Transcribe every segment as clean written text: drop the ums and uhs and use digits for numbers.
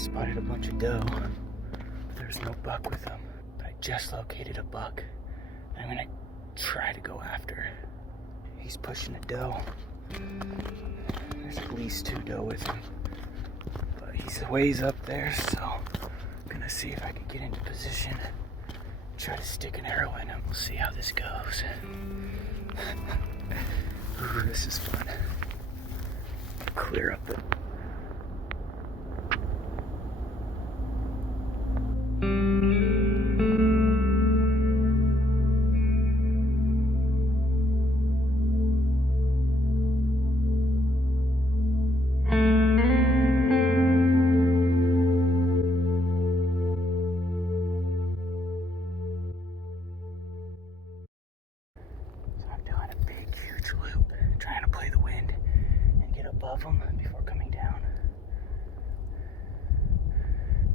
spotted a bunch of doe. There's no buck with them. But I just located a buck that I'm gonna try to go after. He's pushing a doe. There's at least 2 doe with him. But he's ways up there, so I'm gonna see if I can get into position. Try to stick an arrow in him. We'll see how this goes. Ooh, this is fun. Clear up the loop, trying to play the wind and get above them before coming down.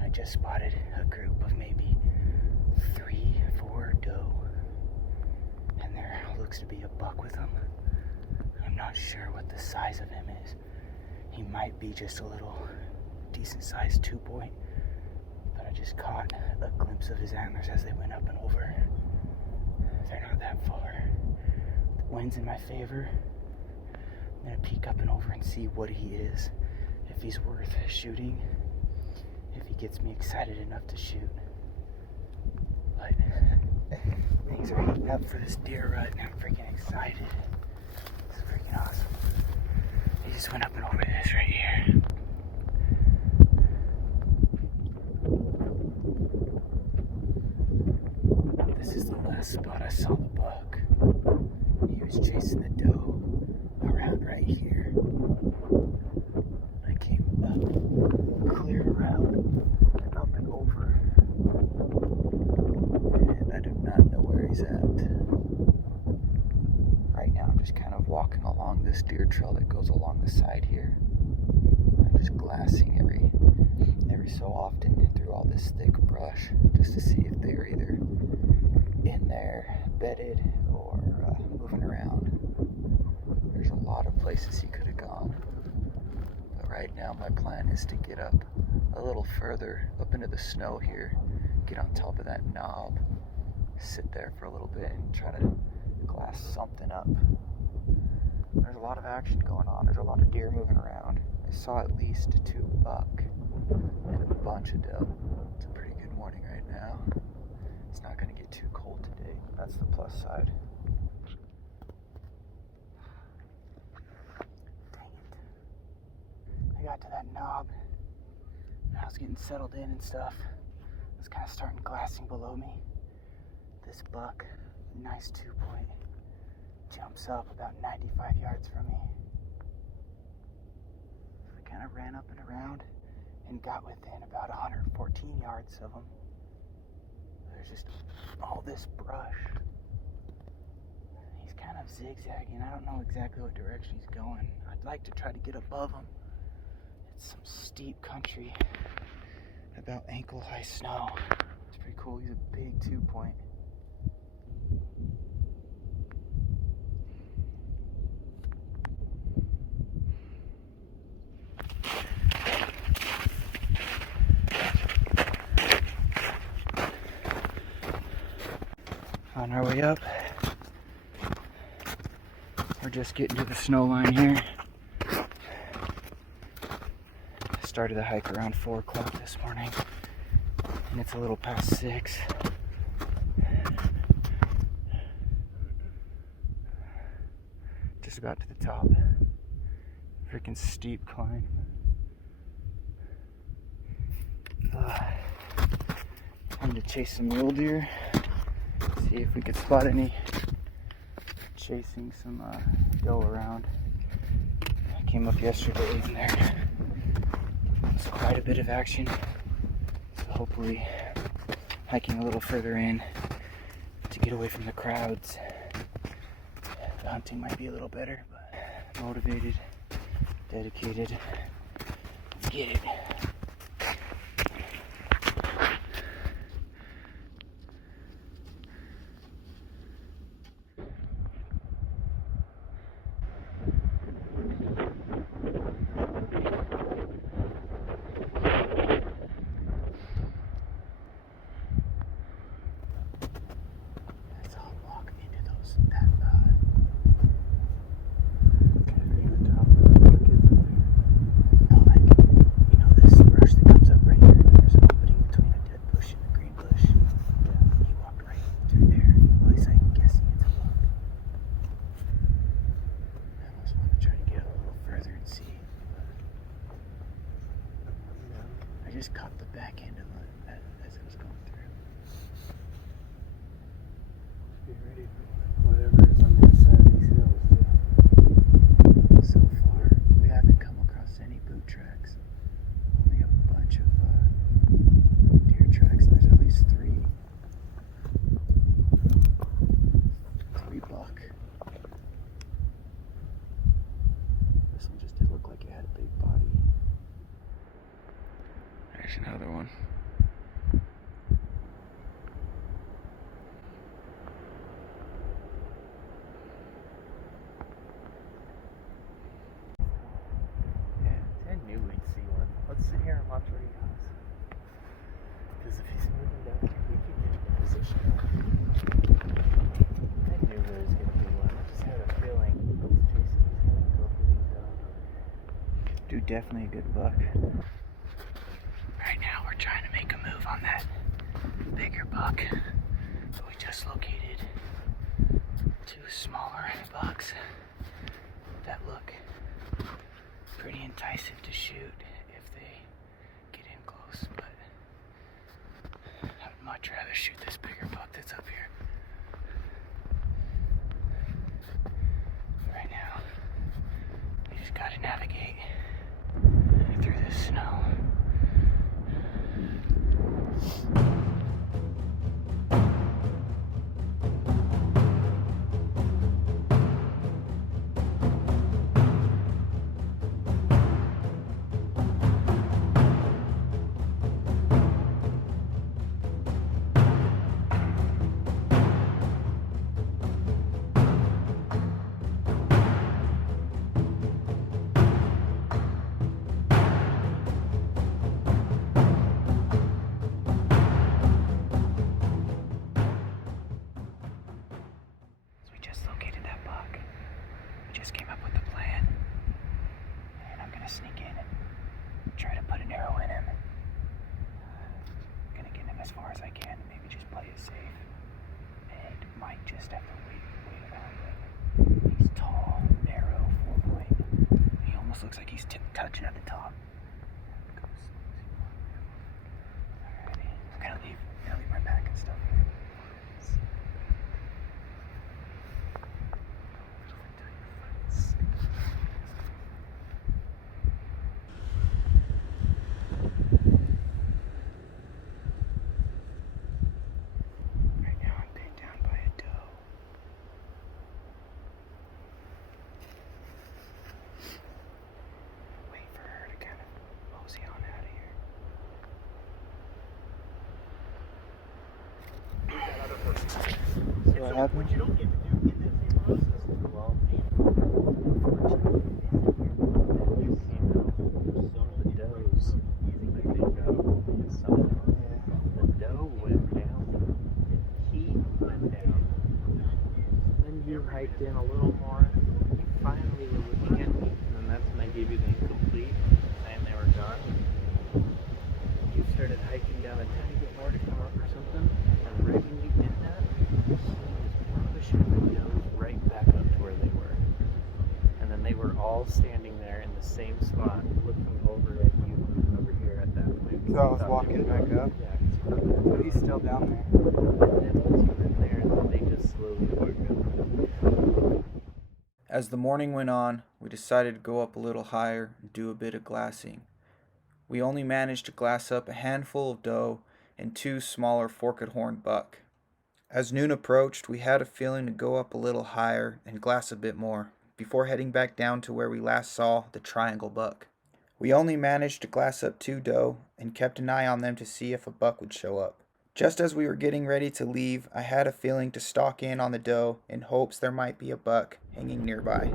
I just spotted a group of maybe 3-4 doe, and there looks to be a buck with them. I'm not sure what the size of him is. He might be just a little decent sized 2-point, but I just caught a glimpse of his antlers as they went up and over. They're not that far. Wind's in my favor. I'm gonna peek up and over and see what he is, if he's worth shooting, if he gets me excited enough to shoot. But things are heating up for this deer rut and I'm freaking excited. This is freaking awesome. He just went up and over this right here. This is the last spot I saw the buck. He was chasing the doe around right here. I came up, clear around, up and over, and I do not know where he's at. Right now I'm just kind of walking along this deer trail that goes along the side here. I'm just glassing every so often through all this thick brush just to see if they're either in there bedded or moving around. There's a lot of places he could have gone, but right now my plan is to get up a little further up into the snow here, get on top of that knob, sit there for a little bit and try to glass something up. There's a lot of action going on. There's a lot of deer moving around. I saw at least 2 buck and a bunch of doe. It's a pretty good morning right now. It's not going to get too cold today. That's the plus side. Dang it. I got to that knob and I was getting settled in and stuff. It was kind of starting glassing below me. This buck, nice 2-point, jumps up about 95 yards from me. So I kind of ran up and around and got within about 114 yards of him. There's just all this brush. He's kind of zigzagging. I don't know exactly what direction he's going. I'd like to try to get above him. It's some steep country, about ankle-high snow. It's pretty cool. He's a big 2-point. On our way up, we're just getting to the snow line here. Started the hike around 4 o'clock this morning, and it's a little past 6. Just about to the top. Freaking steep climb. Time to chase some mule deer. See if we could spot any chasing some doe around. I came up yesterday and there was quite a bit of action, so hopefully hiking a little further in to get away from the crowds, the hunting might be a little better. But motivated, dedicated, let's get it. whatever is on this side of these hills. So far, we haven't come across any boot tracks. Only a bunch of deer tracks. There's at least three buck. This one just did look like it had a big body. There's another one. I knew we'd see one. Let's sit here and watch where he goes. Because if he's moving down here, we can get in position. I knew there was going to be one. I just had a feeling Jason was going to go for these dogs. Dude, definitely a good buck. Right now we're trying to make a move on that bigger buck. But we just located two smaller bucks that look pretty enticing to shoot if they get in close, but I'd much rather shoot this bigger buck that's up here. Right now, we just gotta navigate through this snow. Sneak in and try to put an arrow in him. Gonna get him as far as I can and maybe just play it safe. And might just have to wait around him. He's tall, narrow, 4-point. He almost looks like he's touching at the top. Alrighty, I'm gonna leave my pack and stuff here. What happened? You don't get to do in the same process. Well, unfortunately, you came out some of the does. I think some of the doe went down. He went down. Then you hiked in a little more. You finally were looking at me, and then that's when I gave you the incomplete, saying they were done. You started hiking down a tiny bit more to come up or something, and right when you did that, pushing the does right back up to where they were. And then they were all standing there in the same spot, looking over at you over here at that point. So I was walking back up? Yeah. So he's still down there. And then once you were in there, they just slowly worked up. As the morning went on, we decided to go up a little higher and do a bit of glassing. We only managed to glass up a handful of doe and two smaller forked horn buck. As noon approached, we had a feeling to go up a little higher and glass a bit more, before heading back down to where we last saw the triangle buck. We only managed to glass up two doe and kept an eye on them to see if a buck would show up. Just as we were getting ready to leave, I had a feeling to stalk in on the doe in hopes there might be a buck hanging nearby.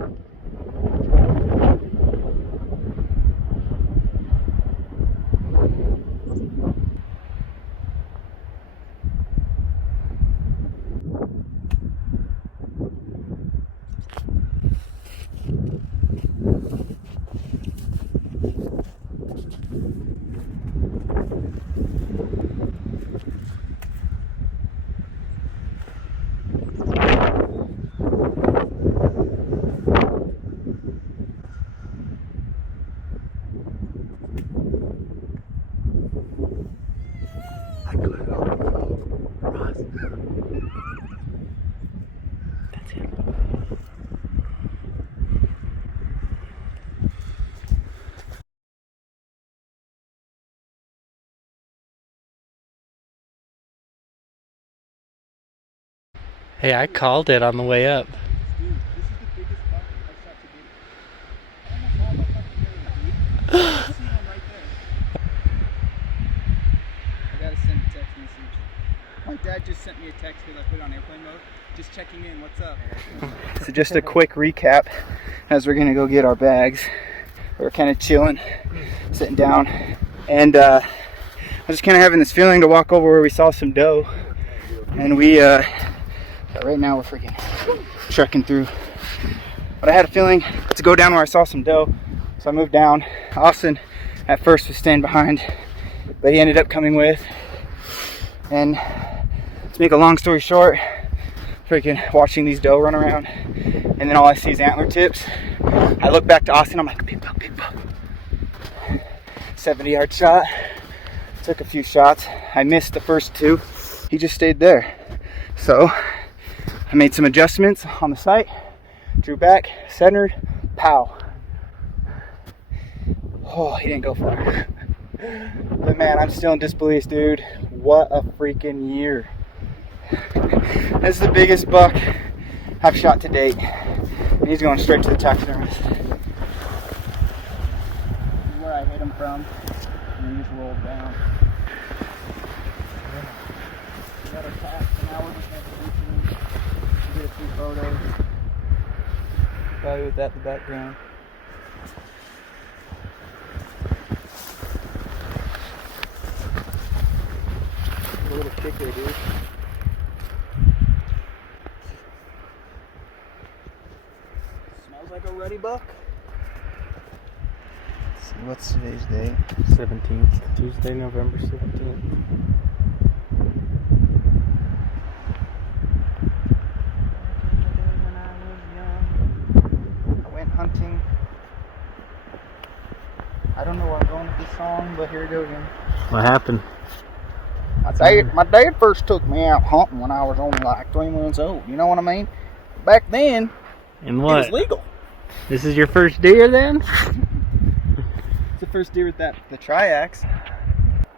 Hey, I called it on the way up. Dude, this is the biggest buck I've shot to date. Almost all my fucking area, dude. I see him right there. I gotta send a text message. My dad just sent me a text because I put it on airplane mode. Just checking in, what's up? So just a quick recap as we're gonna go get our bags. We're kind of chilling, sitting down, and I'm just kind of having this feeling to walk over where we saw some doe, and we right now we're freaking trekking through. But I had a feeling to go down where I saw some doe, so I moved down. Austin at first was staying behind, but he ended up coming with. And to make a long story short, freaking watching these doe run around, and then all I see is antler tips. I look back to Austin, I'm like, big buck, big buck. 70-yard shot. Took a few shots. I missed the first two. He just stayed there. So I made some adjustments on the sight, drew back, centered, pow. Oh, he didn't go far. But man, I'm still in disbelief, dude. What a freaking year. This is the biggest buck I've shot to date. And he's going straight to the taxidermist. This is where I hit him from. And he just rolled down. We got our tax, and now we're just going to get a few photos. Probably with that in the background. A little kicker, dude. Smells like a ruddy buck. Let's see, what's today's date? 17th, Tuesday, November 17th. I went hunting. I don't know where I'm going with this song, but here we go again. What happened? My dad first took me out hunting when I was only like 3 months old. You know what I mean? Back then, And it what? was legal. This is your first deer then? It's the first deer with the triax.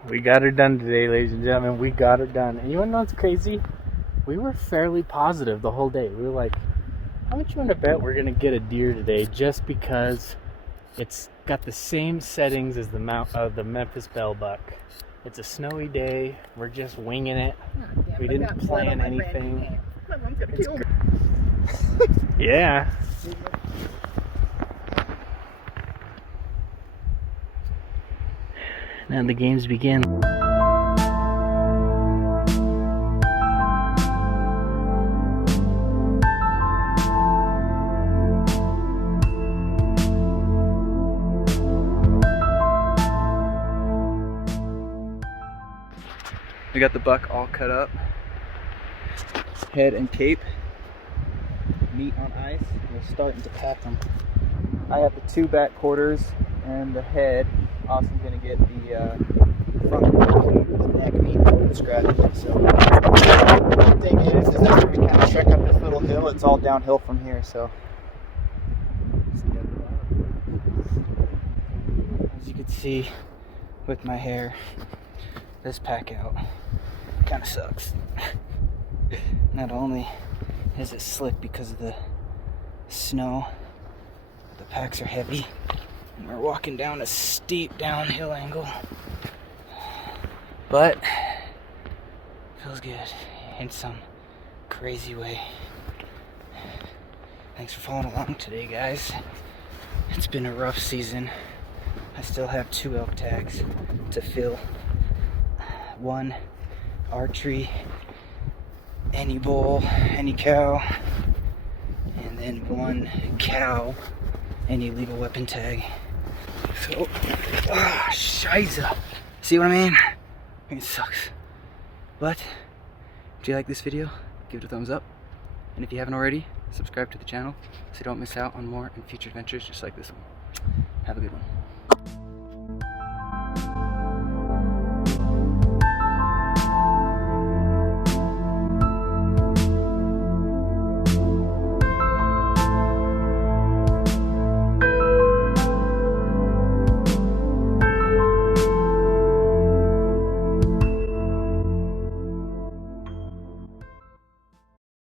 We got her done today, ladies and gentlemen. We got her done. And you wanna know what's crazy? We were fairly positive the whole day. We were like, how much you wanna bet we're gonna get a deer today just because it's got the same settings as the Memphis Bell buck. It's a snowy day. We're just winging it. We didn't plan anything. It's great. Yeah. Now the games begin. We got the buck all cut up. Head and cape. Meat on ice. We're starting to pack them. I have the 2 back quarters and the head. Austin's gonna get the front quarters, the neck meat, and scratches. So the thing is after we kind of trek up this little hill, it's all downhill from here. So as you can see with my hair, this pack out kind of sucks. Not only is it slick because of the snow, the packs are heavy, and we're walking down a steep downhill angle, but feels good in some crazy way. Thanks for following along today, guys. It's been a rough season. I still have 2 elk tags to fill. 1 archery, any bull, any cow, and then 1 cow, any legal weapon tag. So, shiza. See what I mean? It sucks. But, if you like this video, give it a thumbs up. And if you haven't already, subscribe to the channel so you don't miss out on more and future adventures just like this one. Have a good one.